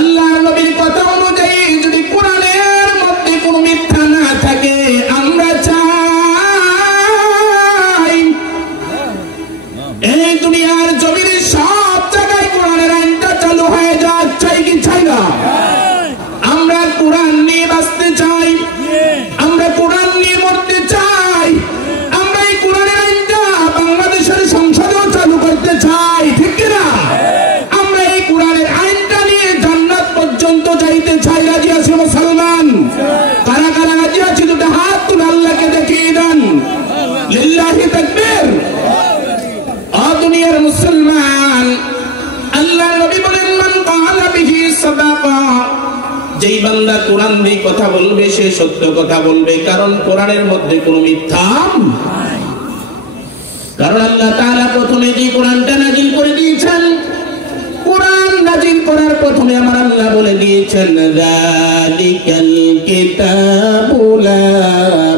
আল্লাহর নবীর কথা অনুযায়ী যদি কোরআনের মধ্যে কোনো মিথ্যা না থাকে, আমরা চাই এই দুনিয়ার জমিনে সব জায়গায় কোরআনের আইনটা চালু হয়ে যাক। চাই কি চাই না? আমরা কোরআন নিয়ে বাঁচতে চাই, আমরা কোরআন নিয়ে মরতে চাই, আমরা এই কোরআনের আইনটা বাংলাদেশের সংসদেও চালু করতে চাই, ঠিক কিনা? আমরা এই কোরআনের আইনটা নিয়ে জান্নাত পর্যন্ত যাইতে চাই। রাজি আছি মুসলমান? কারা কারা রাজি আছি? দুটো হাত তুলে আল্লাহকে দেখিয়ে দেন। লিল্লাহি তাকবীর। দুনিয়ার মুসলমান, আল্লাহ নবী বলেন, মান ক্বালা বিহি সাদাকা, যেই বান্দা কোরআন দিয়ে কথা বলবে সে সত্য কথা বলবে, কারণ কোরআনের মধ্যে কোনো মিথ্যা নাই। কারণ আল্লাহ তাআলা প্রথমে যে কোরআনটা নাজিল করে দিয়েছেন, কোরআন নাজিল করার প্রথমে আমার আল্লাহ বলে দিয়েছেন, যালিকাল কিতাবু লা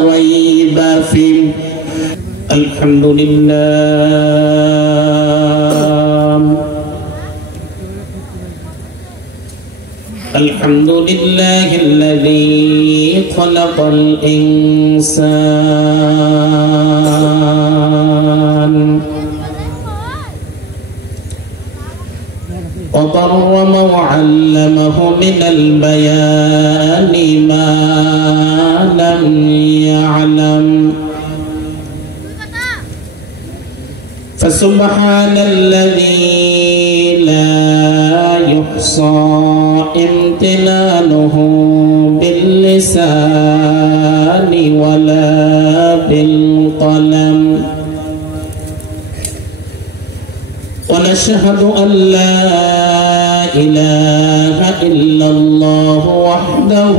রাইবা ফিহি। আলহামদুলিল্লাহ, আলহামদুলিল্লাহিল্লাযী খালাকাল ইনসান ওয়া কাররামা ওয়া আল্লামাহু মিনাল বায়ানি মা লাম ইয়ালাম। فسبحان الذي لا يحصى امتنانه باللسان ولا بالقلم، ونشهد أن لا إله إلا الله وحده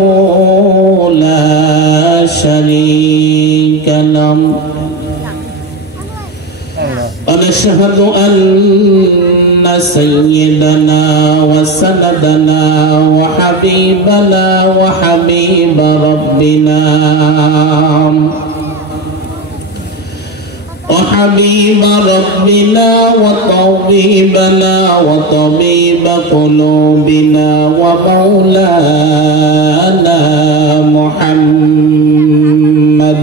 لا شريك له، ونشهد أن سيدنا وسندنا وحبيبنا وحبيب ربنا وطبيبنا وطبيب قلوبنا ومولانا محمد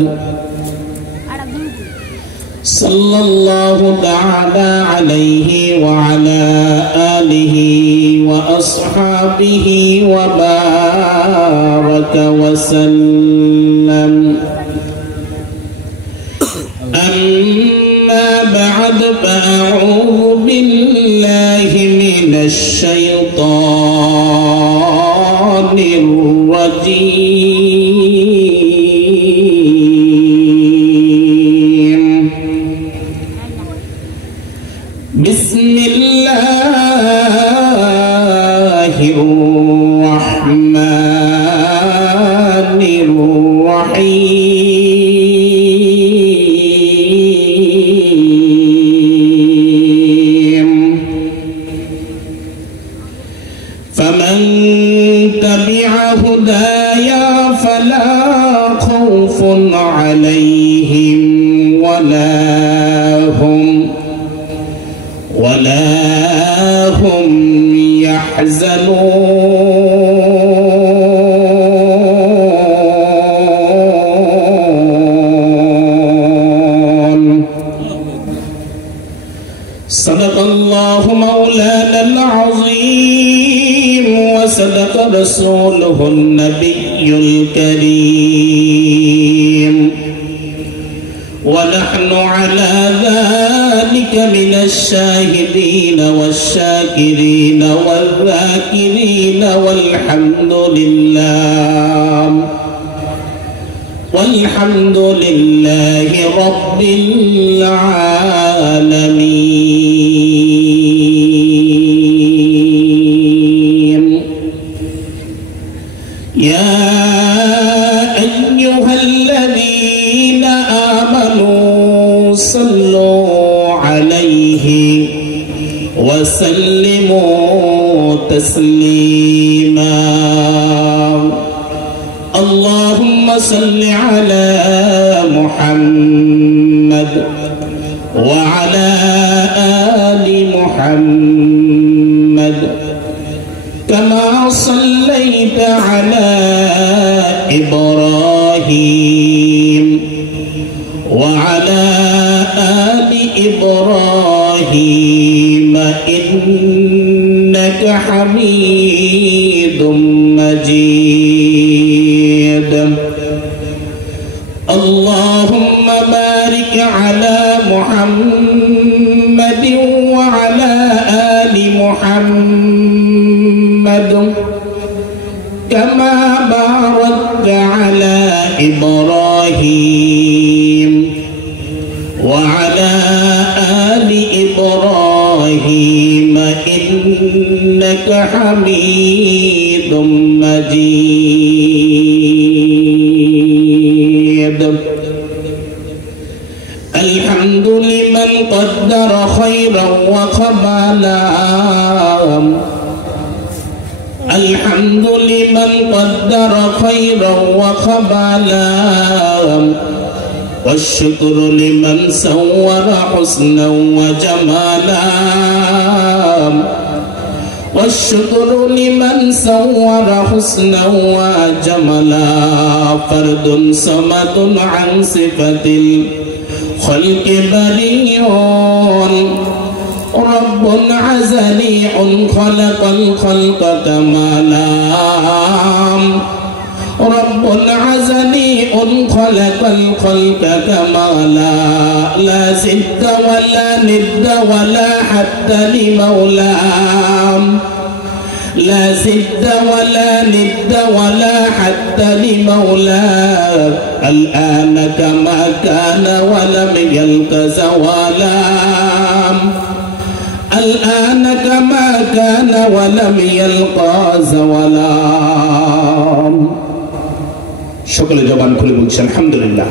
صلى الله تعالى عليه وعلى آله وأصحابه وبارك وسلم. أما بعد، فأعوذ بالله من الشيطان الرجيم. بسم الله الرحمن الرحيم. فمن تبع هدايا فلا خوف عليهم ولا هم يحزنون. صدق الله مولانا العظيم، وصدق رسوله النبي الكريم، ونحن على ذلك من الشاهدين والشاكرين والذاكرين، والحمد لله رب العالمين. يا أيها الذين آمنوا صلوا عليه وسلموا تسليما. اللهم صل على محمد وعلى آل محمد كما صليت على إبراهيم وعلى آل إبراهيم إنك حميد مجيد اللهم بارك على محمد وعلى آل محمد كما باركت على إبراهيم وعلى آل إبراهيم إنك حميد مجيد الحمد لمن قدر خيرا وقبلا الحمد لمن قدر خيرا وقبلا والشكر لمن سور حسنا وجمالا والشكر لمن سور حسنا وجمالا فرد صمد عن صفة الخلق بريء رب عزلي خلق الخلق كمالا رب عزلي خلق الخلق كمالا لا زد ولا ند ولا حد لمولاه لا زد ولا ند ولا حد لمولاه الآن كما كان ولم يلق زوالا الآن كما كان ولم يلقى زوالا সকলে জবান খুলে বলছি আলহামদুলিল্লাহ।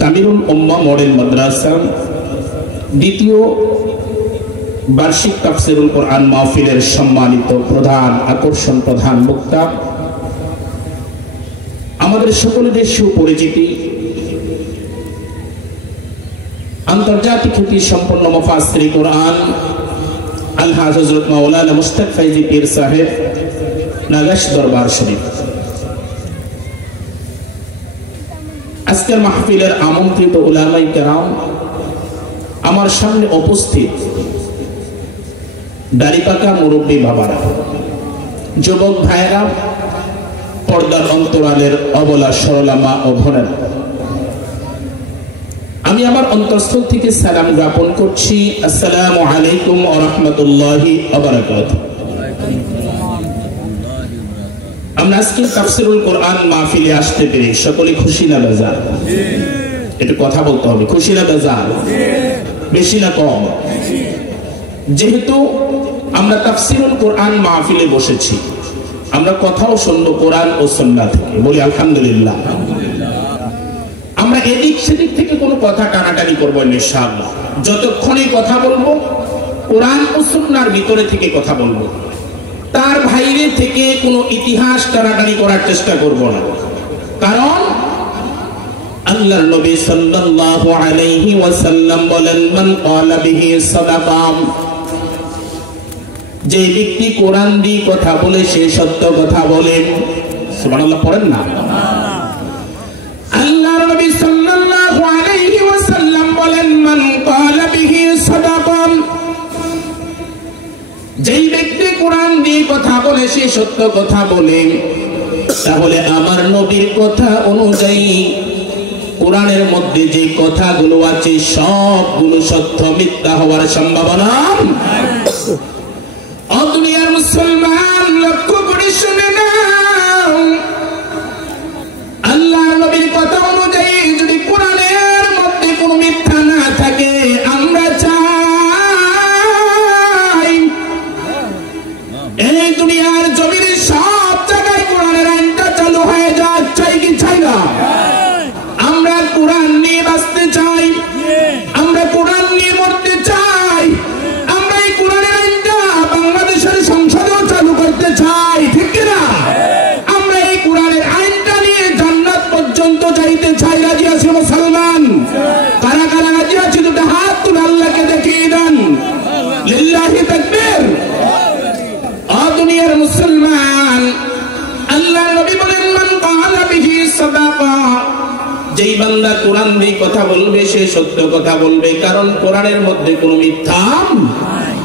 তামিরুল উম্মাহ মডেল মাদ্রাসা দ্বিতীয় বার্ষিক তাফসীরুল কোরআন মাহফিলের সম্মানিত প্রধান আকর্ষণ প্রধান বক্তা আমাদের সকলের সুপরিচিতি আন্তর্জাতিক খ্যাতি সম্পন্ন মুফাসসির কোরআন আলহাজ হযরত মাওলানা মুশতাক ফাইজি পীর সাহেব নাগাশ দরবার শরীফ আজকের মাহফিলের আমন্ত্রিত উলামায়ে কেরাম আমার সামনে উপস্থিত দাড়িপাকা মুরব্বী বাবারা যুবক ভাইরা পর্দার অন্তরালের অবলা সরলা মা ও বোনেরা আমি আমার অন্তঃস্থল থেকে সালাম জ্ঞাপন করছি আসসালামু আলাইকুম ওয়া রাহমাতুল্লাহি ওয়া বারাকাতুহু। আমরা আজকে তাফসীরুল কোরআন মাহফিলে আসতে পেরে সকলে খুশি না বেজার? একটু কথা বলতে হবে, খুশি না বেজার? বেশি না কম? যেহেতু আমরা তাফসীরুল কোরআন মাহফিলে বসেছি আমরা কথাও শুনবো কোরআন ও সুন্নাহ থেকে, বলি আলহামদুলিল্লাহ। আমরা এদিক সেদিক থেকে কোনো কথা টানাটানি করবো ইনশাআল্লাহ। যতক্ষণই কথা বলবো কোরআন ও সুন্নাহর ভিতরে থেকে কথা বলবো, তার বাইরে থেকে কোনো ইতিহাস টানাটানি করার চেষ্টা করব না। কারণ আল্লাহর নবী সাল্লাল্লাহু আলাইহি ওয়াসাল্লাম বলেন মান ক্বালা বিহি সাদাকা, যে ব্যক্তি কোরআন দিয়ে কথা বলে সে সত্য কথা বলেন। সুবহানাল্লাহ পড়েন না? আল্লাহর নবী সাল্লাল্লাহু আলাইহি ওয়াসাল্লাম বলেন মান ক্বালা বিহি সাদাকা, যেই ব্যক্তি কোরআন দিয়ে কথা বলে সে সত্য কথা বলে। তাহলে আমার নবীর কথা অনুযায়ী কোরআনের মধ্যে যে কথাগুলো আছে সবগুলো সত্য, মিথ্যা হওয়ার সম্ভাবনা। দুনিয়ার মুসলমান লক্ষ্য করে শুনে নাও, আল্লাহ নবীর কথা অনুযায়ী যদি কোরআনের মধ্যে কোনো মিথ্যা না থাকে, আমরা চাই এই দুনিয়ার জমিনে সব জায়গায় কোরআনের আইনটা চালু হয়ে যাক, চাই কি চাই না? আমরা কোরআন নিয়ে বাঁচতে চাই, আমরা কোরআন নিয়ে মরতে চাই, আমরা এই কোরআনের আইনটা বাংলাদেশের সংসদেও চালু করতে চাই, ঠিক কিনা? আমরা এই কোরআনের আইনটা নিয়ে জান্নাত পর্যন্ত যাইতে চাই। রাজি আছি মুসলমান? কারা কারা রাজি আছে দুটো হাত তুলে আল্লাহকে দেখিয়ে দেন। লিল্লাহি তাকবীর। দুনিয়ার মুসলমান, আল্লাহ নবী বলেন মান কালা বিহি সাদাকা, যেই বান্দা কোরআন দিয়ে কথা বলবে সে সত্য কথা বলবে, কারণ কোরআনের মধ্যে কোনো মিথ্যা নাই।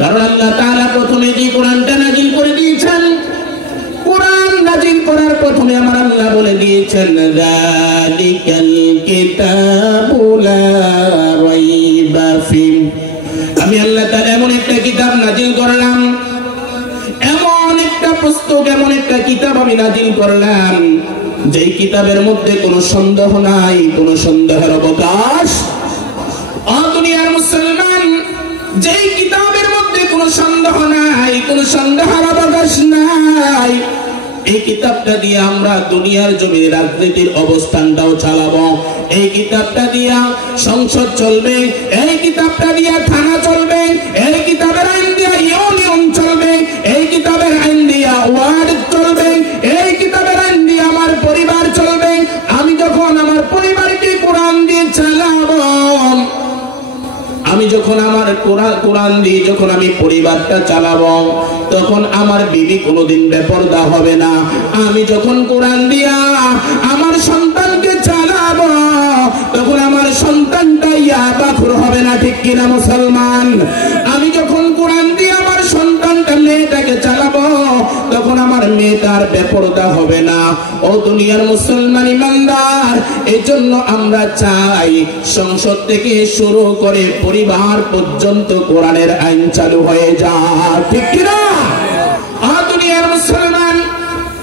কারণ আল্লাহ তাআলা প্রথমে যে কোরআনটা নাযিল করে দিয়েছেন, কোরআন নাযিল করার প্রথমে আমার আল্লাহ বলে দিয়েছেন যালিকাল কিতাবু লা রাইবা ফিহি, আমি আল্লাহ তাআলা এমন একটা কিতাব নাযিল করলাম, এমন একটা পুস্তক, এমন একটা কিতাব আমি নাযিল করলাম যেই কিতাবের মধ্যে কোনো সন্দেহ নাই, কোনো সন্দেহের অবকাশ। দুনিয়ার মুসলমান, যেই কিতাবের মধ্যে কোনো সন্দেহ নাই, কোনো সন্দেহের অবকাশ নাই, এই কিতাবটা দিয়ে আমরা দুনিয়ার জমিনে রাজনীতির অবস্থানটাও চালাবো, এই কিতাবটা দিয়া সংসদ চলবে, এই কিতাবটা দিয়া থানা চলবে, এই কিতাবের আইন দিয়া ইউনিয়ন চলবে, এই কিতাবের আইন দিয়া ওয়ার্ড চলবে, এই কিতাবের আইন দিয়ে আমার পরিবার চলবে। আমি যখন আমার পরিবারকে কোরআন দিয়ে চালাবো, আমি যখন আমার কোরআন দিয়ে যখন আমি পরিবারটা চালাবো, তখন আমার বিবি কোনোদিন বেপরদা হবে না। আমি যখন কোরআন দিয়া আমার সন্তানকে চালাবো, তখন আমার সন্তানটা ইয়াবাখুর হবে না, ঠিক কিনা মুসলমান? আমি যখন কোরআন দিয়ে আমার সন্তানটা মেয়েটাকে চালাবো, তখন আমার মেয়েটার বেপরদা হবে না। ও দুনিয়ার মুসলমান ইমানদার, এজন্য আমরা চাই সংসদ থেকে শুরু করে পরিবার পর্যন্ত কোরআনের আইন চালু হয়ে যায়, ঠিক কিনা? দুনিয়ার মুসলমান,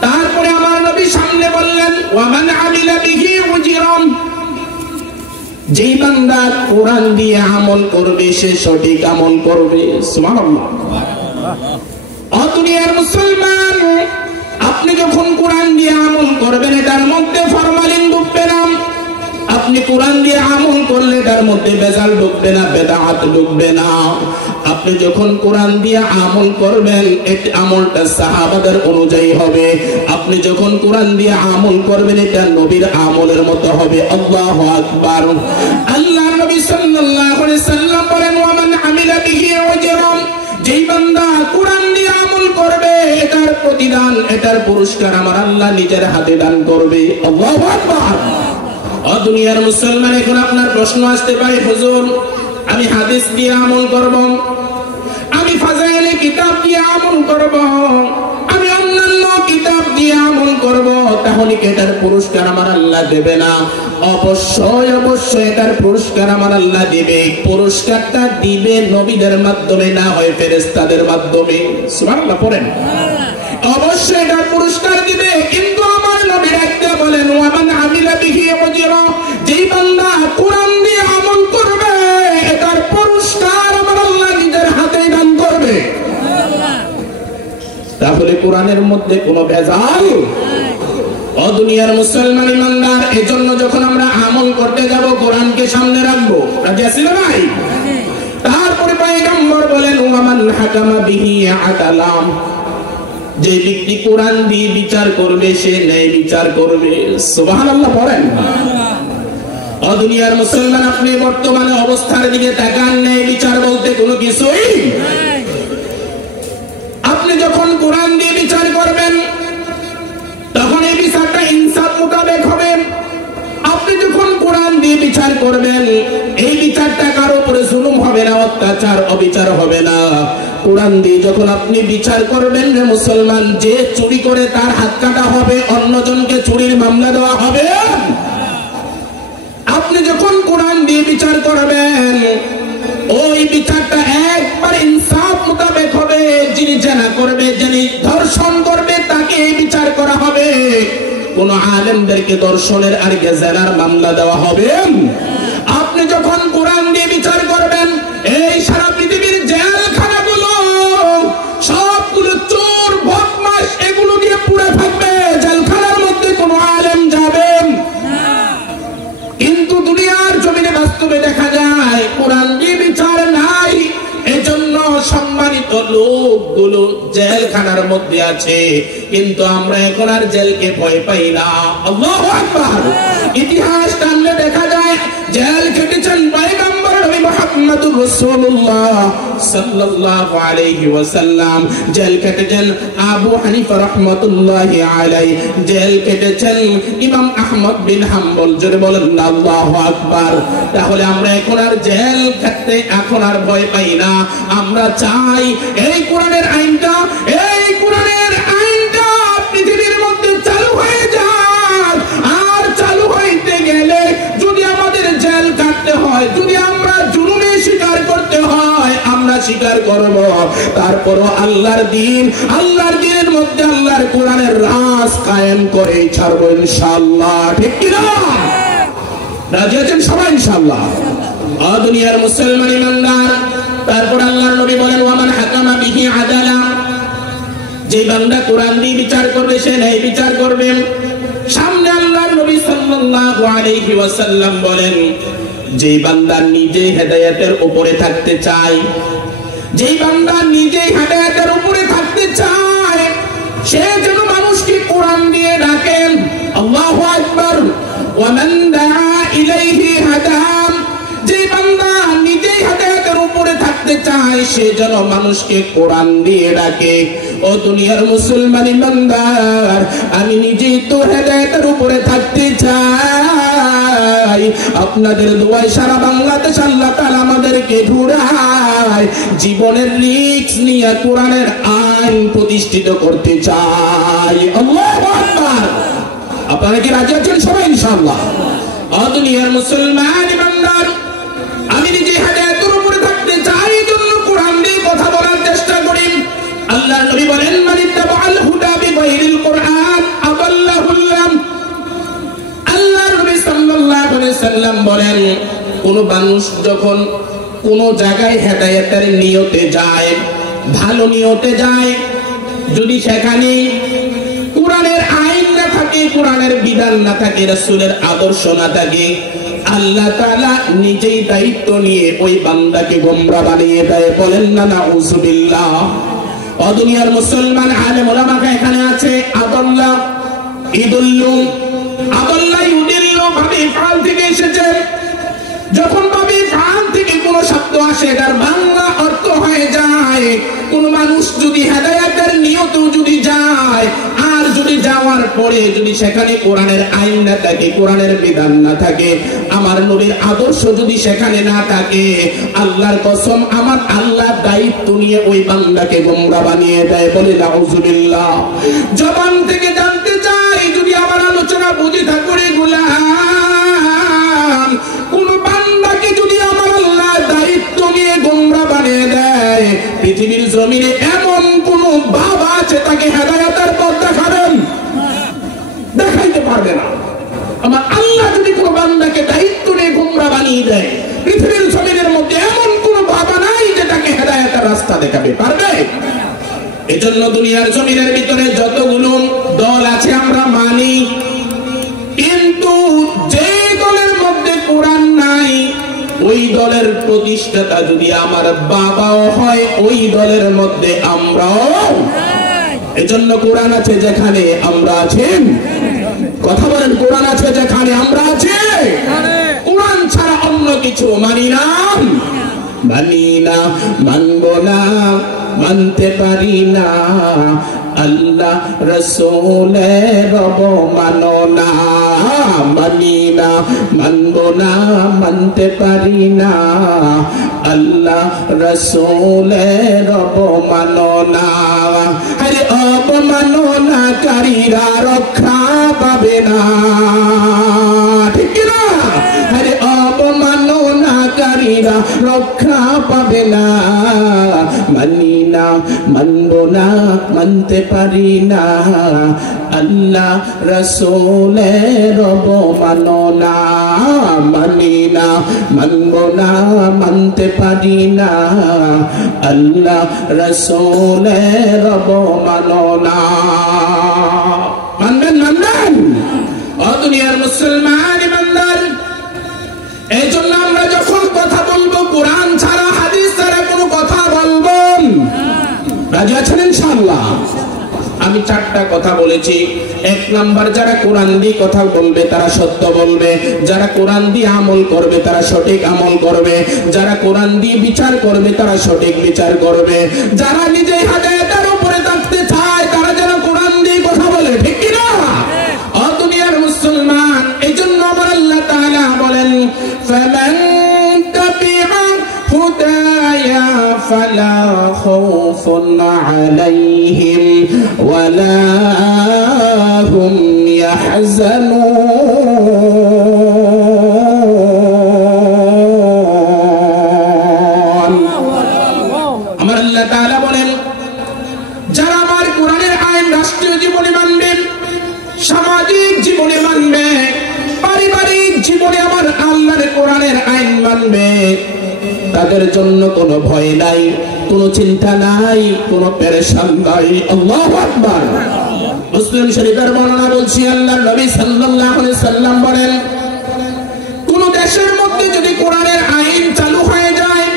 তারপরে আমার নবী সামনে বললেন ওয়ামান আমিলা বিহি উজরাম, যেই বান্দা কোরআন দিয়ে আমল করবে সে সঠিক আমল করবে। সুবহানাল্লাহ। দুনিয়ার মুসলমান, আপনি যখন কোরআন দিয়ে আমল করবেন এটার মধ্যে ফরমালিন ঢুকবে না, আপনি কোরআন দিয়ে আমল করলে এটার মধ্যে বেজাল ঢুকবে না, বেদাত ঢুকবে না। আপনি যখন কোরআন দিয়ে আমল করবেন, এই আমলটা সাহাবাদের অনুযায়ী হবে। আপনি যখন কোরআন দিয়ে আমল করবেন এটা নবীর আমলের মতো হবে। আল্লাহু আকবার। আল্লাহ নবী সাল্লাল্লাহু আলাইহি সাল্লাম বলেন ওয়ামান আমিলা বিহি আজরাম, যেই বান্দা কোরআন দিয়ে আমল করবে এটার প্রতিদান, এটার পুরস্কার আমার আল্লাহ নিজের হাতে দান করবে। আল্লাহু আকবার। দুনিয়ার মুসলমান, এখন আপনার প্রশ্ন আসতে পারে হুজুর আমি হাদিস দিয়ে আমল করব, আমি ফাজাইলে কিতাব দিয়ে আমল করব, আমি অন্যান্য কিতাব দিয়ে আমল করব, তাহলে কি এটার পুরস্কার আমার আল্লাহ দেবে না? অবশ্যই অবশ্যই এটার পুরস্কার আমার আল্লাহ দিবে। পুরস্কারটা দিবে নবীদের মাধ্যমে, না হয় ফেরেশতাদের মাধ্যমে। সুবহানাল্লাহ পড়েন। অবশ্যই এটার পুরস্কার দিবে, কিন্তু আমার নবী একটা বলেন ওয়ামান আমিলা বিহি আজরা, যেই বান্দা কোরআন দিয়ে আমল করবে এটার পুরস্কার আমার আল্লাহ নিজের হাতে দান করবে। তাহলে কোরআনের মধ্যে কোনো ভেজাল? দুনিয়ার মুসলমান ইমানদার, এজন্য যখন আমরা আমল করতে যাব কোরআনকে সামনে রাখবো। রাজি আছি না ভাই? তারপরে পয়গম্বর বলেন ওয়ামান হাকামা বিহি আতালাম, যে ব্যক্তি কোরআন দিয়ে বিচার করবে সে ন্যায় বিচার করবে। সুবহানাল্লাহ পড়েন। দুনিয়ার মুসলমান, আপনি বর্তমানে অবস্থার দিকে তাকান, ন্যায় বিচার বলতে কোনো কিছুই। আপনি যখন কোরআন দিয়ে বিচার করবেন তখন এই বিচারটা ইনসাফ মোতাবেক হবে। আপনি যখন কোরআন দিয়ে বিচার করবেন এই বিচারটা কারো উপরে জুলুম হবে না, অত্যাচার অবিচার হবে না। কোরআন দিয়ে যখন আপনি বিচার করবেন রে মুসলমান, যে চুরি করে তার হাত কাটা হবে, অন্যজনকে চুরির মামলা দেওয়া হবে। আপনি যখন কোরআন দিয়ে বিচার করবেন ওই বিচারটা একবার ইনসাফ মোতাবেক হবে। যিনি জেনা করবে, যিনি ধর্ষণ করবে তাকে বিচার করা হবে। কোন আলেমদেরকে ধর্ষণের আর জেনার মামলা দেওয়া হবে। আপনি যখন কোরআন দিয়ে বিচার করবেন এই সারা পৃথিবীর জেলখানাগুলো সবগুলো চোর বদমাশ এগুলো দিয়ে পুড়ে থাকবে, জেলখানার মধ্যে কোনো আলেম যাবেন। কিন্তু দুনিয়ার জমিনে বাস্তবে দেখা যায় কোরআন দিয়ে বিচার নাই, এজন্য সম্মানিত লোকগুলো জেলখানার মধ্যে আছে। কিন্তু আমরা এখন আর জেলকে ভয় পাই না। আল্লাহু আকবার। ইতিহাস টানলে দেখা যায় জেল খেটেছেন পয়গম্বর নবী মুহাম্মদুর রাসূলুল্লাহ সাল্লাল্লাহু আলাইহি ওয়াসাল্লাম জেল কেটেছেন আবু হানিফা রাহমাতুল্লাহি আলাইহি, জেল কেটেছেন ইমাম আহমদ বিন হাম্বল। জোরে বলেন আল্লাহু আকবার। তাহলে আমরা এখন আর জেল খেতে এখন আর ভয় পাই না। আমরা চাই এই কোরআনের আইনটা পৃথিবীর মধ্যে চালু হয়ে যাক। আর চালু হইতে গেলে যদি আমাদের জেল কাটতে হয়, যদি আমরা জুলুমে স্বীকার করতে হয়, আমরা স্বীকার করব। তারপরও আল্লাহর দিনের মধ্যে আল্লাহর কোরআনের রাজ কায়েম করে ছাড়বো ইনশাআল্লাহ। ঠিক কি না? রাজি আছেন সবাই ইনশাআল্লাহ? দুনিয়ার মুসলমান ইমানদার। তারপর আল্লাহর নবী বলেন ওয়ামান হাকামা বিহি আদালা, যে বান্দা কোরআন দিয়ে বিচার করবে সে ন্যায় বিচার করবে। সামনে আল্লাহর নবী সাল্লাল্লাহু আলাইহি ওয়াসাল্লাম বলেন যে বান্দা নিজে হেদায়েতের উপরে থাকতে চায়, যে বান্দা নিজে হেদায়েতের উপরে থাকতে চায়, সে যেন মানুষকে কোরআন দিয়ে ডাকেন। আল্লাহু আকবার। ওয়ামান দাআ ইলাইহি হাদাম, যে বান্দা নিজে হেদায়েতের উপরে থাকতে চায় সে যেন মানুষকে কোরআন দিয়ে ডাকে। ও দুনিয়ার মুসলমান ইমানদার, আমি নিজেই তো হেদায়েতের উপরে থাকতে চাই। আপনাদের দোয়ায় সারা বাংলাদেশ আল্লাহ তাআলা আমাদেরকে ঘুরায় জীবনের রিস্ক নিয়ে কোরআনের আইন প্রতিষ্ঠিত করতে চাই। আল্লাহু আকবার। আপনারা কি রাজি আছেন সবাই ইনশাআল্লাহ? ও দুনিয়ার মুসলমান ইমানদার, আমি নিজে হেদায়েতের উপরে থাকতে চাই, জন্য কোরআন দিয়ে কথা বলার চেষ্টা করি। আল্লাহ নবী বলেন মানিত্তাবাআল হুদা বিগাইরিল কোরআন আদাল্লাহুল্লাহ। আল্লাহ নবী সাল্লাল্লাহু আলাইহি সাল্লাম বলেন কোন মানুষ যখন কোন জায়গায় হেদায়েতের নিয়তে যায়, ভালো নিয়তে যায়, যদি সেখানে কোরআনের আইন না থাকে, কোরআনের বিধান না থাকে, রাসূলের আদর্শ না থাকে, আল্লাহ তাআলা নিজেই দায়িত্ব নিয়ে ওই বান্দাকে গোমরা বানিয়ে দেয়। বলেন না নাউযুবিল্লাহ। ও দুনিয়ার মুসলমান আলেম ওলামা এখানে আছে। আদাল্লাহ ইদুল্লু, আদাল্লাহ ইউদিল্লু ভাবে ফাল থেকে এসেছে। যখন ভাবে ফাল থেকে কোন শব্দ আসে এটার বাংলা অর্থ হয়ে যায় কোন মানুষ যদি হেদায়েতের নিয়তে যদি যায়, আর যদি যাওয়ার পরে যদি সেখানে কোরআনের আইন না থাকে, কোরআনের বিধান না থাকে, আমার নবীর আদর্শ যদি সেখানে না থাকে, আল্লাহর কসম আমার আল্লাহ দায়িত্ব নিয়ে ওই বান্দাকে গোমরা বানিয়ে দেয়। বলে নাউযুবিল্লাহ। জবান থেকে জানতে চাই, যদি আমার আলোচনা বুঝে থাকুরে গোলাম, কোন বান্দাকে যদি আমার আল্লাহ দায়িত্ব নিয়ে গোমরা বানিয়ে দেয়, পৃথিবীর জমিনে এমন কোন বাবা আছে তাকে হেদায়েতের পথ দেখাবেন? দেখাইতে পারবে না। আমার আল্লাহ যদি কোন বান্দাকে দায়িত্ব নিয়ে গোমরা বানিয়ে দেয়, পৃথিবীর জমিনের মধ্যে এমন কোন বাবা নাই যে তাকে হেদায়েতের রাস্তা দেখাবে পারবে? এজন্য দুনিয়ার জমিনের ভিতরে যতগুলো দল আছে আমরা মানি, কিন্তু যে দলের মধ্যে কোরআন নাই, ওই দলের প্রতিষ্ঠাতা যদি আমার বাবাও হয়, ওই দলের মধ্যে আমরাও। এজন্য কোরআন আছে যেখানে আমরা আছেন। কথা বলেন, কোরআন আছে যেখানে আমরা আছি। কোরআন ছাড়া অন্য কিছু মানি না, মানি না, মানব না, মানতে পারি না। আল্লাহ রাসূলের মানো না, মানি না, মানব না, মানতে পারি না। আল্লাহ রাসূলের মানো না। আরে অবমাননাকারীরা রক্ষা পাবে না। ঠিক কি না? আরে অবমাননাকারীরা রক্ষা পাবে না। মানি না, মানব না, মানতে পারি না। আল্লাহ রাসূলের মানো না, মানি না, মানব না, মানতে পারি না। আল্লাহ রাসূলের মানো না। মানবেন, মানবেন? ও দুনিয়ার মুসলমান ইমানদার, এই জন্য আমরা যখন কথা বলবো কোরআন ছাড়া, হাদিস ছাড়া কোনো কথা বলবো। রাজি আছেন ইনশাআল্লাহ? আমি চারটা কথা বলেছি। এক নাম্বার, যারা কোরআন দিয়ে কথা বলবে তারা সত্য বলবে, যারা কোরআন দিয়ে আমল করবে তারা সঠিক আমল করবে, যারা কোরআন দিয়ে বিচার করবে তারা সঠিক বিচার করবে, যারা নিজে হেদায়েতের উপরে থাকতে চায় তারা যেন কোরআন দিয়ে কথা বলে, ঠিক কি না? ও দুনিয়ার মুসলমান, এইজন্য আমার আল্লাহ তাআলা বলেন, ফামান তাবিআ হুদায়া ফালা খাউফুন আলাইহিম ওয়ালা হুম ইয়াহজানুন। আমার আল্লাহ তাআলা বলেন, যারা আমার কোরআনের আইন রাষ্ট্রীয় জীবনে মানবে, সামাজিক জীবনে মানবে, পারিবারিক জীবনে আমার আল্লাহর কোরআনের আইন মানবে, তাদের জন্য কোনো ভয় নাই, কোনো চিন্তা নাই, কোনো পেরেশান নাই। আল্লাহু আকবার। মুসলিম শরীফের বর্ণনা বলছি, আল্লাহর নবী সাল্লাল্লাহু আলাইহি সাল্লাম বলেন, কোন দেশের মধ্যে যদি কোরআনের আইন চালু হয়ে যায়,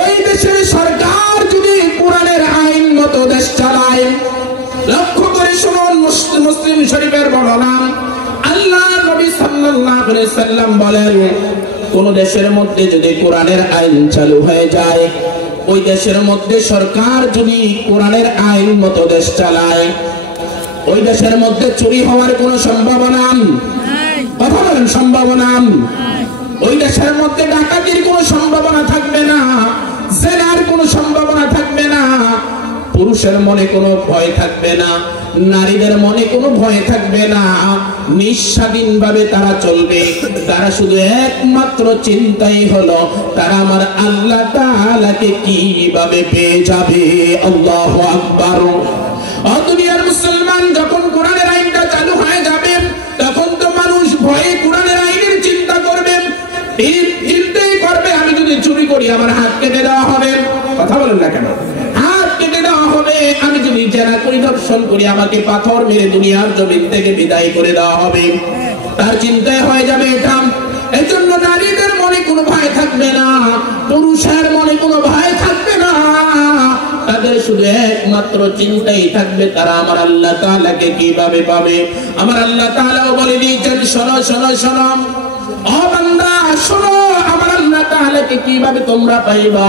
ওই দেশের সরকার যদি কোরআনের আইন মতো দেশ চালায়, লক্ষ্য করে শুনুন, মুসলিম শরীফের বর্ণনা, আল্লাহর নবী সাল্লাল্লাহু আলাইহি সাল্লাম বলেন, কোন দেশের মধ্যে যদি কোরআনের আইন চালু হয়ে যায়, ওই দেশের মধ্যে সরকার যদি কোরআনের আইন মতো দেশ চালায়, ওই দেশের মধ্যে চুরি হওয়ার কোনো সম্ভাবনা নাই। কথা বলেন, সম্ভাবনা নাই। ওই দেশের মধ্যে ডাকাতির কোনো সম্ভাবনা থাকবে না, জেনার কোনো সম্ভাবনা থাকবে না, পুরুষের মনে কোনো ভয় থাকবে না, নারীদের মনে কোনো ভয় থাকবে না, নিঃস্বাধীনভাবে তারা চলবে। তারা শুধু একমাত্র চিন্তাই হলো তারা আমার আল্লাহ তাআলাকে কিভাবে পেয়ে যাবে। আল্লাহু আকবার। ও দুনিয়ার মুসলমান, যখন কোরআনের আইনটা চালু হয়ে যাবে, তখন তো মানুষ ভয়ে কোরআনের আইনের চিন্তা করবে, চিন্তাই করবে, আমি যদি চুরি করি আমার হাত কেটে দেওয়া হবে। কথা বলেন না কেন? হাত কেটে দেওয়া হবে। আমি যদি জেনা করি, ধর্ষণ করি, আমাকে পাথর মেরে দুনিয়ার জমিন থেকে বিদায় করে দেওয়া হবে। তার চিন্তায় হয়ে যাবে এটা। এর জন্য নারীদের মনে কোনো ভয় থাকবে না, পুরুষের মনে কোনো ভয় থাকবে না, তাদের শুধু একমাত্র চিন্তাই থাকবে তারা আমার আল্লাহ তাআলাকে কিভাবে পাবে। আমার আল্লাহ তাআলাও বলে দিয়েছেন, শোনো শোনো শোনো, ও বান্দা শোনো, আমার আল্লাহ তাআলাকে কিভাবে তোমরা পাইবা।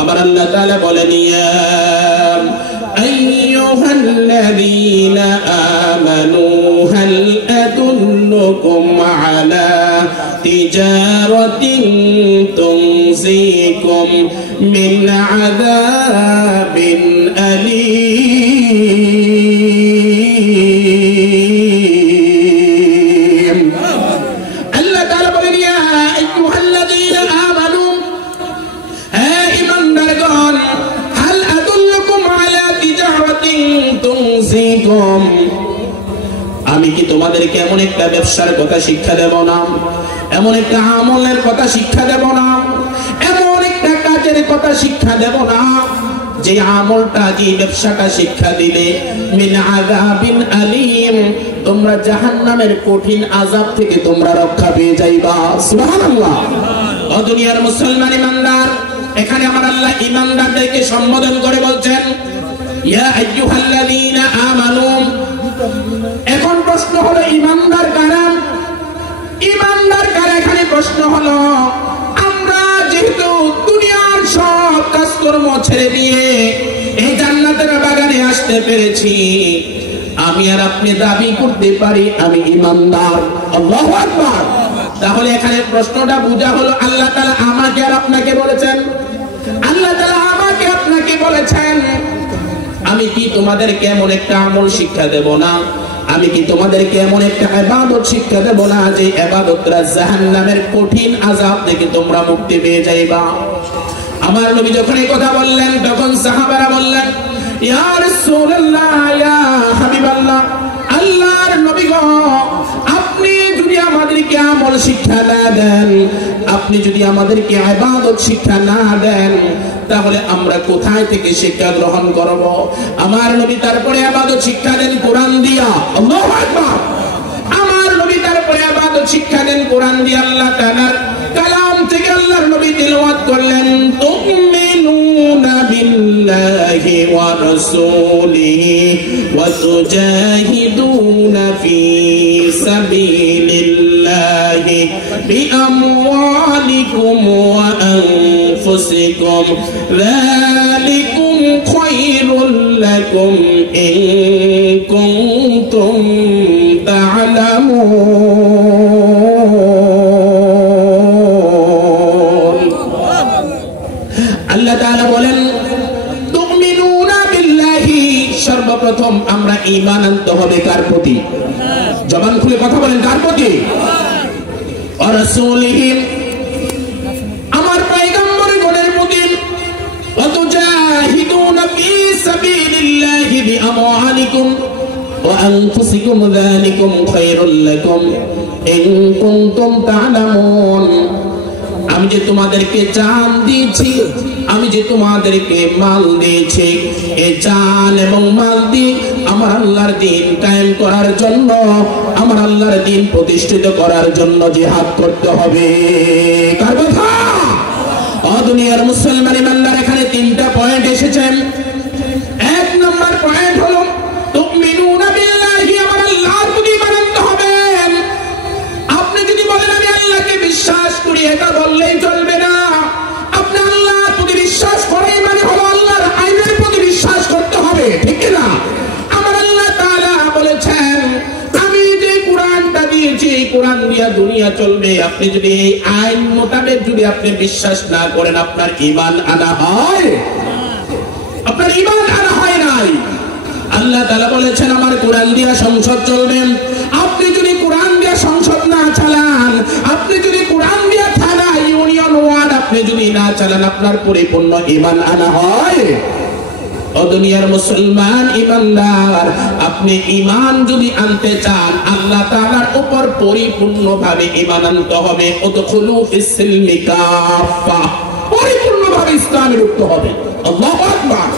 আমার আল্লাহ তাআলা বলেন, ইয়া আইয়ুহাল্লাযীনা আমানু হাল আদুল্লুকুম আলা তিজারাতিন তুনজিকুম মিন আযাবিন আলীম। আল্লাহ তাআলা বলেন, ইয়া আইয়ুহাল্লাযীনা আমানু, হে ঈমানদারগণ, হাল আদুল্লুকুম আলা তিজারাতিন তুনজিকুম, আমি কি তোমাদেরকে এমন একটা ব্যবসার কথা শিক্ষা দেব না, এমন একটা আমলের কথা শিক্ষা দেব না, এমন একটা কাজের কথা শিক্ষা দেব না, যে আমলটা, যে ব্যবসাটা শিক্ষা দিলে মিন আযাবিন আলীম, তোমরা জাহান্নামের কঠিন আযাব থেকে তোমরা রক্ষা পেয়ে যাইবা। সুবহানাল্লাহ। ও দুনিয়ার মুসলমান ইমানদার, এখানে আমার আল্লাহ ইমানদারদেরকে সম্বোধন করে বলছেন, ইয়া আইয়ুহাল্লাযীনা আমানু। এখন প্রশ্ন হলো, ইমানদার কারা? ইমানদার কারা? এখানে প্রশ্ন হলো, আমরা যেহেতু দুনিয়ার সব কাজকর্ম ছেড়ে দিয়ে এই জান্নাতের বাগানে আসতে পেরেছি, আমি আর আপনি দাবি করতে পারি আমি ইমানদার। আল্লাহু আকবার। তাহলে এখানে প্রশ্নটা বোঝা হলো, আল্লাহ তাআলা আমাকে আর আপনাকে বলেছেন, আল্লাহ তাআলা আমাকে আপনাকে বলেছেন, আমি কি তোমাদেরকে এমন একটা আমল শিক্ষা দেব না, আমি কি তোমাদেরকে এমন একটা ইবাদত শিক্ষা দেব না, যে ইবাদতটা জাহান্নামের কঠিন আযাব থেকে তোমরা মুক্তি পেয়ে যাইবা। আমার নবী যখন এই কথা বললেন, তখন সাহাবারা বললেন, ইয়া রাসূলুল্লাহ, ইয়া হাবিবাল্লাহ, আল্লাহর নবী গো, আপনি যদি আমাদেরকে আমল শিক্ষা না দেন, আপনি যদি আমাদেরকে ইবাদত শিক্ষা না দেন, তাহলে আমরা কোথায় থেকে শিক্ষা গ্রহণ করব? আমার নবী তারপরে ইবাদত শিক্ষা দেন কোরআন দিয়া। আল্লাহু আকবার। আমার নবী তারপরে ইবাদত শিক্ষা দেন কোরআন দিয়া। আল্লাহ তাআলার কালাম থেকে আল্লাহর নবী তিলাওয়াত করলেন, তুমিনুনা বিল বিল্লাহি ওয়া রাসূলিহি ওয়া তুজাহিদুনা ফি সাবিলিল্লাহি বিআমওয়ালিকুম ওয়া আনফুসিকুম যালিকুম খায়রুল লাকুম ইন কুনতুম তা'লামুন। আল্লাহ তাআলা বলেন তুমিনুনা বিল্লাহি, সর্বপ্রথম আমরা ঈমান আনতে হবে কার প্রতি? জবান খুলে কথা বলেন, কার প্রতি? ওয়া রাসূলিহি, আমার পয়গম্বরগণের প্রতি। ওয়া তুজাহিদুনা ফি সাবিলিল্লাহি বিআমওয়ালিকুম ওয়া আনফুসিকুম যালিকুম খায়রুল লাকুম ইন কুনতুম তা'লামুন। আমি যে তোমাদেরকে জান দিয়েছি, আমি যে তোমাদেরকে মাল দিয়েছি, এই জান এবং মাল দিয়ে আমার আল্লাহর দ্বীন কায়েম করার জন্য, আমার আল্লাহর দ্বীন প্রতিষ্ঠিত করার জন্য জিহাদ করতে হবে। কার কথা? ও দুনিয়ার মুসলমান ইমানদার, এখানে তিনটা পয়েন্ট এসেছে। এক নম্বর পয়েন্ট হলো তুমিনুনা বিল্লাহি, আমার আল্লাহর প্রতি ঈমান আনতে হবে। আপনি যদি বলেন আমি আল্লাহকে বিশ্বাস করি, এটা বললেই চলবে না। আপনি আল্লাহর প্রতি বিশ্বাস করেই মানে হলো আল্লাহর আইনের প্রতি বিশ্বাস করতে হবে, ঠিক না? আমার আল্লাহ তাআলা বলেছেন আমি যে কোরআনটা দিয়েছি, এই কোরআন দিয়া দুনিয়া চলবে। আপনি যদি এই আইন মোতাবেক যদি আপনি বিশ্বাস না করেন, আপনার ঈমান আনা হয়? আপনার ঈমান আনা হয় নাই। আল্লাহ তাআলা বলেছেন আমার কোরআন দিয়া সংসদ চলবে। আপনি যদি কোরআন দিয়া সংসদ না চালান, আপনি যদি কোরআন দিয়া থানা ইউনিয়ন ওয়ার্ড আপনি যদি না চালান, আপনার পরিপূর্ণ ঈমান আনা হয়? ও দুনিয়ার মুসলমান ইমানদার, আপনি ঈমান যদি আনতে চান, আল্লাহ তাআলার উপর পরিপূর্ণভাবে ঈমান আনতে হবে। উদখুলু ফিস-সিলমি কাফা, পরিপূর্ণভাবে ইসলামে ঢুকতে হবে। আল্লাহু আকবার।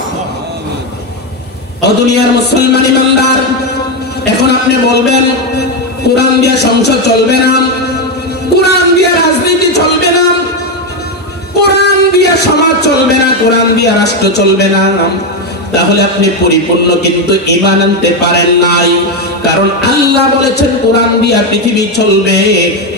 ও দুনিয়ার মুসলমান ইমানদার, এখন আপনি বলবেন কোরআন দিয়ে সংসদ চলবে না, কোরআন দিয়ে রাজনীতি চলবে না, কোরআন দিয়ে সমাজ চলবে না, কোরআন দিয়ে রাষ্ট্র চলবে না। তাহলে আপনি পরিপূর্ণ কিন্তু ঈমান আনতে পারেন নাই। কারণ আল্লাহ বলেছেন কোরআন দিয়া পৃথিবী চলবে,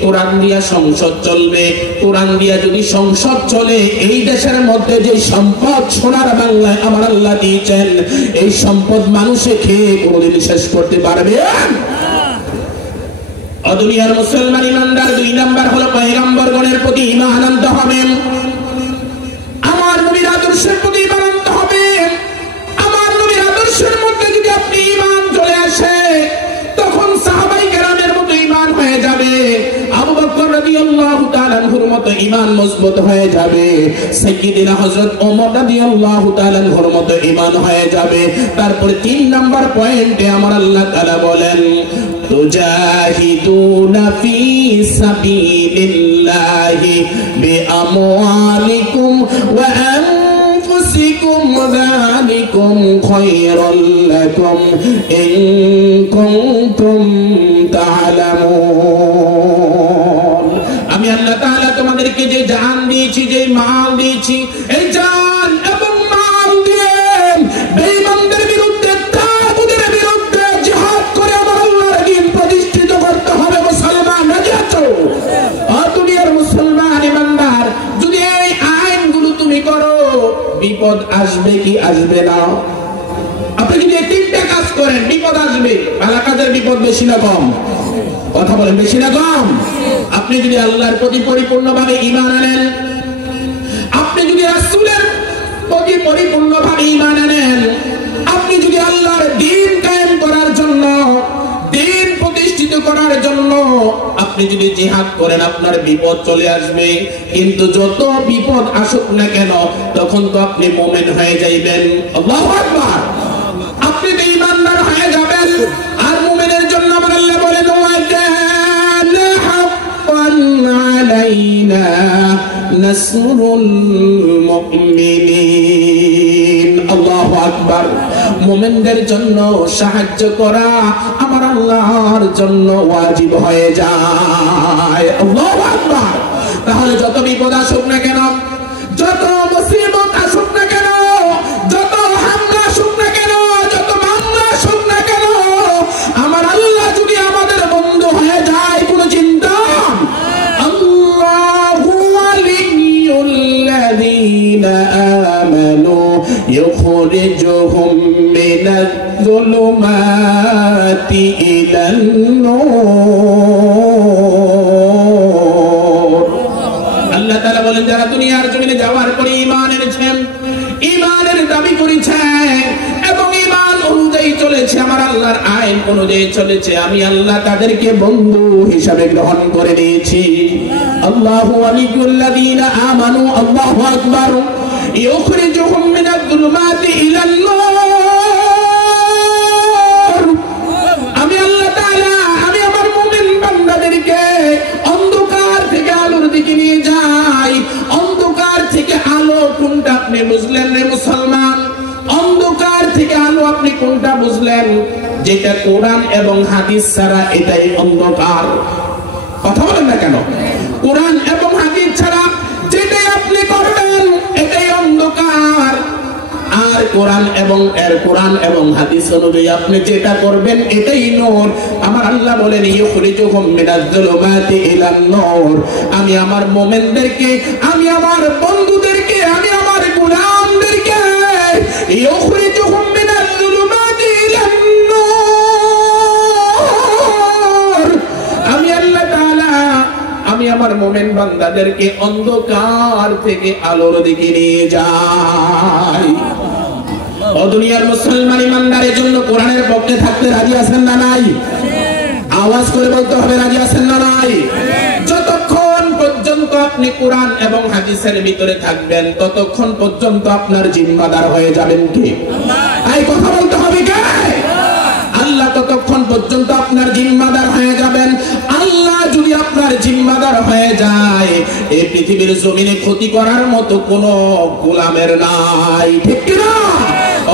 কোরআন দিয়া সংসদ চলবে। কোরআন দিয়া যদি সংসদ চলে, এই দেশের মধ্যে যে সম্পদ সোনার বাংলায় আমার আল্লাহ দিয়েছেন, এই সম্পদ মানুষে খেয়ে কোনদিন শেষ করতে পারবে? দুনিয়ার মুসলমান ইমানদার, দুই নাম্বার হলো পয়গম্বরগণের প্রতি ঈমান আনতে হবে। আমার নবীর আদর্শের প্রতি ঈমান আনতে হবে। আমার নবীর আদর্শের মধ্যে যদি আপনি ঈমান চলে আসে, তখন সাহাবায়ে কেরামের মতো ঈমান হয়ে যাবে। আবু বকর রাদিয়াল্লাহু তাআলা আনহুর মতো ঈমান মজবুত হয়ে যাবে। সাইয়্যিদিনা হযরত ওমর রাদিয়াল্লাহু তাআলা আনহুর মতো ঈমান হয়ে যাবে। তারপরে তিন নাম্বার পয়েন্টে আমার আল্লাহ তাআলা বলেন তুজাহিদুনা ফি সাবিলিল্লাহি বিআমওয়ালিকুম ওয়া আনফুসিকুম যালিকুম খায়রুল লাকুম ইন কুনতুম তা'লামুন। আমি আল্লাহ তাআলা তোমাদেরকে যে জান দিয়েছি, যে মাল দিয়েছি, এই জান এবং মাল দিয়ে বেঈমানদের বিরুদ্ধে, তাগুতের বিরুদ্ধে জিহাদ করে আমার আল্লাহর দ্বীন প্রতিষ্ঠিত করতে হবে। মুসলমান রাজি আছো? আর দুনিয়ার মুসলমান ইমানদার, যদি এই আইনগুলো তুমি করো, বিপদ আসবে কি আসবে না? আপনি যদি এই তিনটা কাজ করেন, বিপদ আসবে। ভালো কাজের বিপদ বেশি না কম? কথা বলেন, বেশি না কম? আপনি যদি আল্লাহর প্রতি পরিপূর্ণভাবে ঈমান আনেন, আপনি যদি রাসূলের প্রতি পরিপূর্ণভাবে ঈমান আনেন, আপনি যদি আল্লাহর দ্বীন কায়েম করার জন্য, দ্বীন প্রতিষ্ঠিত করার জন্য আপনি যদি জিহাদ করেন, আপনার বিপদ চলে আসবে। কিন্তু যত বিপদ আসুক না কেন, তখন তো আপনি মুমিন হয়ে যাইবেন। আল্লাহু আকবার। আপনি তো ঈমানদার হয়ে যাবেন। আর মুমিনের জন্য আমার আল্লাহ বলেন ওয়াকানা হাক্কান আলাইনা নাসরুল মুমিনিন। আল্লাহু আকবার। মুমিনদের জন্য সাহায্য করা আমার আল্লাহর জন্য ওয়াজিব হয়ে যায়। আল্লাহু আকবার। তাহলে যত বিপদ আসুক না কেন, যত মুসিবত আসুক না কেন, মিনাজ যুলুমাতি ইলান নূর। আল্লাহ তাআলা বলেন যারা দুনিয়ার জমিনে যাওয়ার পরে ঈমান এনেছেন, ঈমানের দাবি করেছে এবং ঈমান অনুযায়ী চলেছে, আমার আল্লাহর আইন অনুযায়ী চলেছে, আমি আল্লাহ তাদেরকে বন্ধু হিসাবে গ্রহণ করে নিয়েছি। আল্লাহু ওয়ালিয়ুল্লাযীনা আমানু, আল্লাহু আকবার, ইউখরিজুহুম মিনাজ যুলুমাতি ইলান নূর। আমি আল্লাহ তাআলা আমি আমার মুমিন বান্দাদেরকে অন্ধকার থেকে আলোর দিকে নিয়ে যাই। অন্ধকার থেকে আলো কোনটা আপনি বুঝলেন রে মুসলমান? অন্ধকার থেকে আলো আপনি কোনটা বুঝলেন? যেটা কোরআন এবং হাদিস ছাড়া এটাই অন্ধকার। কথা বলেন না কেন? কোরআন এবং হাদিস ছাড়া যেটাই আপনি করবেন এটাই অন্ধকার। আর কোরআন এবং হাদিস অনুযায়ী আপনি যেটা করবেন এটাই নূর। আমার আল্লাহ বলেন ইউখরিজুহুম মিনাজ যুলুমাতি ইলান নূর। আমি আমার মুমিনদেরকে, আমি আমার বন্ধুদেরকে, আমি আমার গোলামদেরকে ইউখরিজুহুম মিনাজ যুলুমাতি ইলান নূর। আমি আল্লাহ তাআলা আমি আমার মুমিন বান্দাদেরকে অন্ধকার থেকে আলোর দিকে নিয়ে যাই। ও দুনিয়ার মুসলমান ইমানদারের জন্য কোরআনের পক্ষে থাকতে রাজি আছেন না নাই? আওয়াজ করে বলতে হবে রাজি আছেন না নাই? যতক্ষণ পর্যন্ত আপনি কোরআন এবং হাদিসের ভিতরে থাকবেন ততক্ষণ পর্যন্ত আপনার জিম্মাদার হয়ে যাবেন কে? এই কথা বলতে হবে কে? আল্লাহ ততক্ষণ পর্যন্ত আপনার জিম্মাদার হয়ে যাবেন। আল্লাহ যদি আপনার জিম্মাদার হয়ে যায় এই পৃথিবীর জমিনে ক্ষতি করার মতো কোনো গোলামের নাই, ঠিক কি না?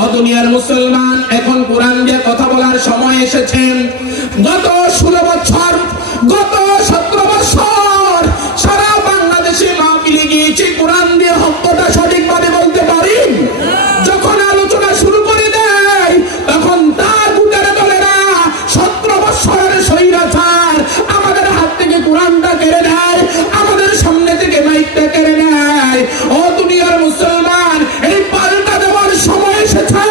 ও দুনিয়ার মুসলমান, এখন কোরআন দিয়ে কথা বলার সময় এসেছে। গত 16 বছর, গত 17 বছর সারা বাংলাদেশে মাহফিলে গিয়েছি, কোরআন দিয়ে হকটা সঠিকভাবে বলতে পারি। যখন আলোচনা শুরু করে দেয় তখন তার বুকের দলেরা 17 বছরের স্বৈরাচার আমাদের হাত থেকে কোরআনটা কেড়ে নেয়, আমাদের সামনে থেকে মাইকটা কেড়ে নেয়। ও দুনিয়ার মুসলমান, এই পাল্টা দেওয়ার সময় এসেছে,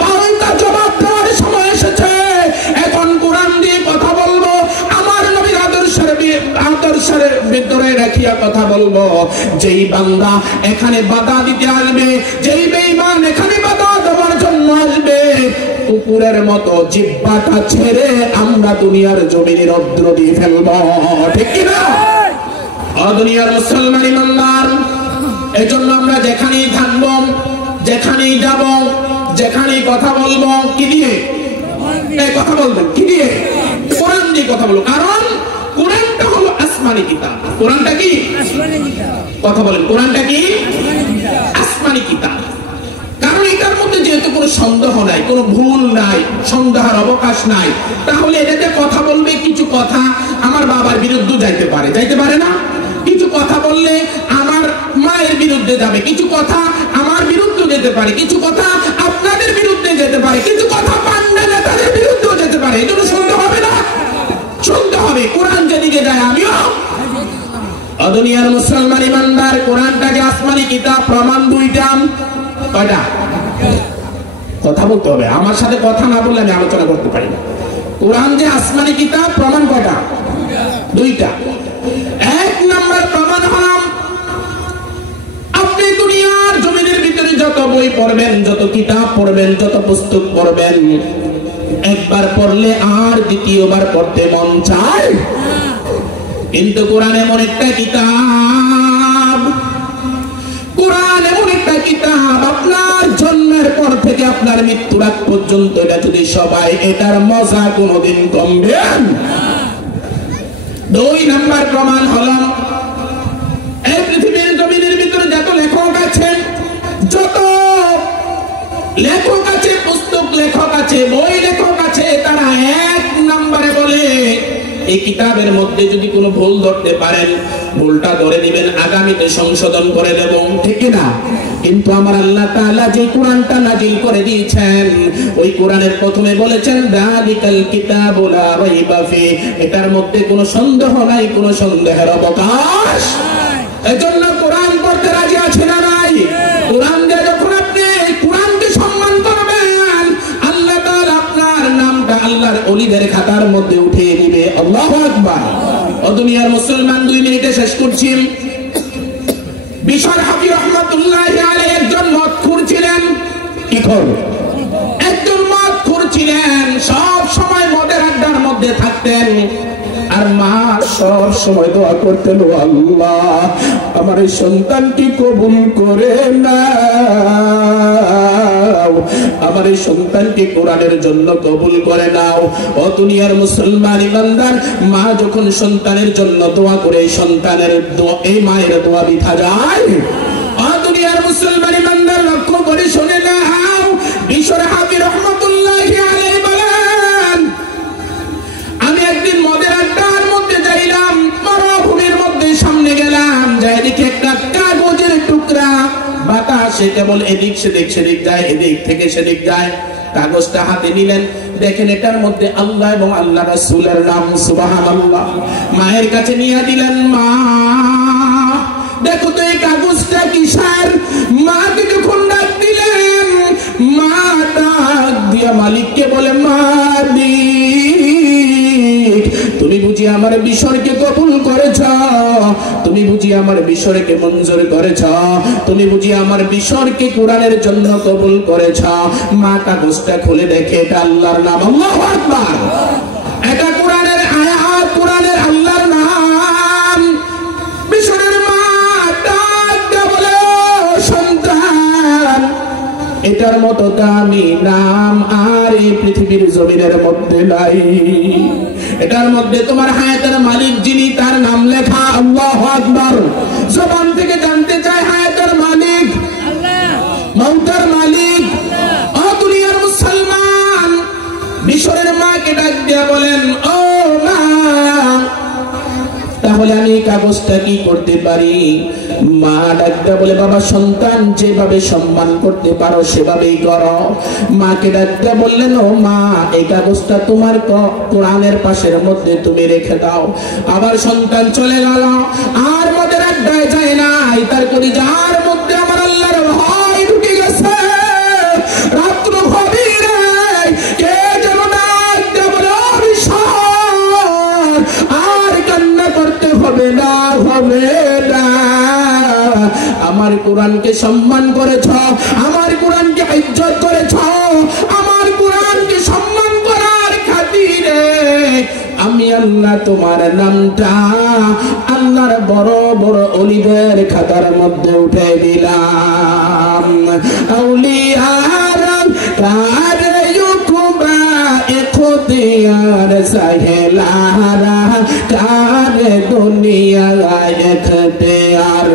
পাল্টা জবাব দেওয়ার সময় এসেছে। এখন কোরআন দিয়ে কথা বলবো, আমার নবীর আদর্শের ভিতরে রাখিয়া কথা বলবো। যেই বান্দা এখানে বাধা দিতে আসবে, যেই বেঈমান এখানে বাধা দেওয়ার জন্য আসবে, কুকুরের মতো জিহ্বাটা ছেড়ে আমরা দুনিয়ার জমিনে রৌদ্র দিয়ে ফেলবো, ঠিক কি না? ও দুনিয়ার মুসলমান ইমানদার, এজন্য আমরা যেখানেই থাকবো, যেখানেই যাব, যেখানেই কথা বলবো, কি দিয়ে? এই কথা বলবেন কি দিয়ে? কোরআন দিয়ে কথা বলবো। কারণ কোরআনটা হলো আসমানি কিতাব। কোরআনটা কি? আসমানি কিতাব। কথা বলেন, কোরআনটা কি? আসমানি কিতাব। কারণ এটার মধ্যে যেহেতু কোনো সন্দেহ নাই, কোনো ভুল নাই, সন্দেহের অবকাশ নাই, তাহলে এটাতে কথা বলবে কিছু কথা আমার বাবার বিরুদ্ধে যাইতে পারে, যাইতে পারে না? কিছু কথা বললে আমার মায়ের বিরুদ্ধে যাবে, কিছু কথা আমার বিরুদ্ধে যেতে পারে, কিছু কথা আপনাদের বিরুদ্ধে যেতে পারে, কিছু কথা পান্ডা নেতাদের বিরুদ্ধেও যেতে পারে। এজন্য শুনতে হবে না? শুনতে হবে। কোরআন যেদিকে যায় আমিও। দুনিয়ার মুসলমান ইমানদার, কোরআনটা যে আসমানি কিতাব, প্রমাণ দুইটা। কয়টা? কথা বলতে হবে, আমার সাথে কথা না বললে আমি আলোচনা করতে পারি না। কোরআন যে আসমানি কিতাব, প্রমাণ কয়টা? দুইটা। এক নাম্বার প্রমাণ হলাম, আপনি দুনিয়ার জমিনের ভিতরে যত বই পড়বেন, যত কিতাব পড়বেন, যত পুস্তক পড়বেন, একবার পড়লে আর দ্বিতীয়বার পড়তে মন চায়। কিন্তু কোরআন এমন একটা কিতাব, কোরআন এমন একটা কিতাব, আপনার জন্মের পর থেকে আপনার মৃত্যুর আগ পর্যন্ত এটা যদি সবাই, এটার মজা কোনোদিন কমবে না। দুই নাম্বার প্রমাণ হলো, এই পৃথিবীর জমিনের ভিতরে যত লেখক আছে, যত লেখক আছে, পুস্তক লেখক আছে, বই লেখক আছে, তারা এক নম্বরে বলে এই কিতাবের মধ্যে যদি কোনো ভুল ধরতে পারেন, ভুলটা ধরে দিবেন, আগামীতে সংশোধন করে দেব, ঠিক না? কিন্তু আমার আল্লাহ তাআলা যে কোরআনটা নাজিল করে দিয়েছেন, ওই কোরআনের প্রথমে বলেছেন যালিকাল কিতাবু লা রাইবা ফি, এটার মধ্যে কোনো সন্দেহ নাই, কোনো সন্দেহের অবকাশ। এজন্য কোরআন পড়তে রাজি আছে না নাই? কোরআন দিয়ে যখন আপনি কোরআনকে সম্মান করবেন, অলিদের খাতার মধ্যে উঠিয়ে দিবে। আল্লাহু আকবার। ও দুনিয়ার মুসলমান, 2 মিনিটে শেষ করছি। বিশর হাফি রহমাতুল্লাহি আলাইহি একজন মদখোর ছিলেন। কি খোর? একজন মদখোর ছিলেন। সব সময় মদের আড্ডার মধ্যে থাকতেন। আর মা সব সময় দোয়া করতেন, আল্লাহ আমার এই সন্তানকে কবুল করে নাও, আমার এই সন্তানকে কোরআনের জন্য কবুল করে নাও। ও দুনিয়ার মুসলমান ইমানদার, মা যখন সন্তানের জন্য দোয়া করে, সন্তানের দোয়া, এই মায়ের দোয়া বৃথা যায়? ও দুনিয়ার মুসলমান ইমানদার, লক্ষ্য করে শুনে নাও। বিশর হাফি রহমাতুল্লাহি আলাইহি বলেন, আমি একদিন মদের আড্ডার মধ্যে যাইলাম, মরুভূমির মধ্যে সামনে গেলাম, যাই দেখি একটা কাগজের টুকরা, বাতাসে কেবল এদিক সেদিক সেদিক যায়, এদিক থেকে সেদিক যায়। কাগজটা হাতে নিলেন, দেখেন এটার মধ্যে আল্লাহ এবং আল্লাহ রাসূলের নাম। সুবহানাল্লাহ। মায়ের কাছে নিয়ে দিলেন, মা দেখো তো এই কাগজটা কিসের? মাকে যখন ডাক দিলেন, মা ডাক দিয়া মালিককে বলে, মালিক তুমি বুঝি আমার বিশরকে কবুল করেছ, তুমি বুঝি আমার বিশরকে মঞ্জুর করেছ, তুমি বুঝি আমার বিশরকে কোরআনের জন্য কবুল করেছ। মা কাগজটা খুলে দেখে এটা আল্লাহর নাম। আল্লাহু আকবার। এটা কোরআনের আয়াত, কোরআনের আল্লাহর নাম। বিশরের মা ডাক দিয়ে বলে, সন্তান এটার মতো দামি নাম আর এই পৃথিবীর জমিনের মধ্যে নাই। এটার মধ্যে তোমার হায়াতের মালিক যিনি, তার নাম লেখা। আল্লাহু আকবার। জবান থেকে জানতে চায় হায়াতের মালিক, মওতের মালিক। ও দুনিয়ার মুসলমান, বিশরের মাকে ডাক দিয়া বলেন, ও মা তাহলে আমি এই কাগজটা কি করতে পারি? মা ডাকটা বলে, বাবা সন্তান যেভাবে সম্মান করতে পারো সেভাবেই করো। মাকে ডাকটা বললেন, ও মা এই কাগজটা তোমার কোরআনের পাশের মধ্যে তুমি রেখে দাও। আবার সন্তান চলে গেল, আর মদের আড্ডায় যায় নাই। তার কলিজার মধ্যে আমার আল্লাহর ভয় ঢুকে গেছে। রাত্র গভীরে কে যেন ডাকটা বলে, আর কান্না করতে হবে না, হবে না। আমার কোরআনকে সম্মান করেছ, আমার কোরআনকে ইজ্জত করেছ, আমার কোরআনকে সম্মান করার খাতিরে আমি আল্লাহ তোমার নামটা আল্লাহর বড় বড় ওলিদের খাতার মধ্যে উঠে দিলাম। আউলিয়ারা কারে ইউকুবা ইখতিয়ার সাহেলারা কারে দুনিয়া ইখতিয়ার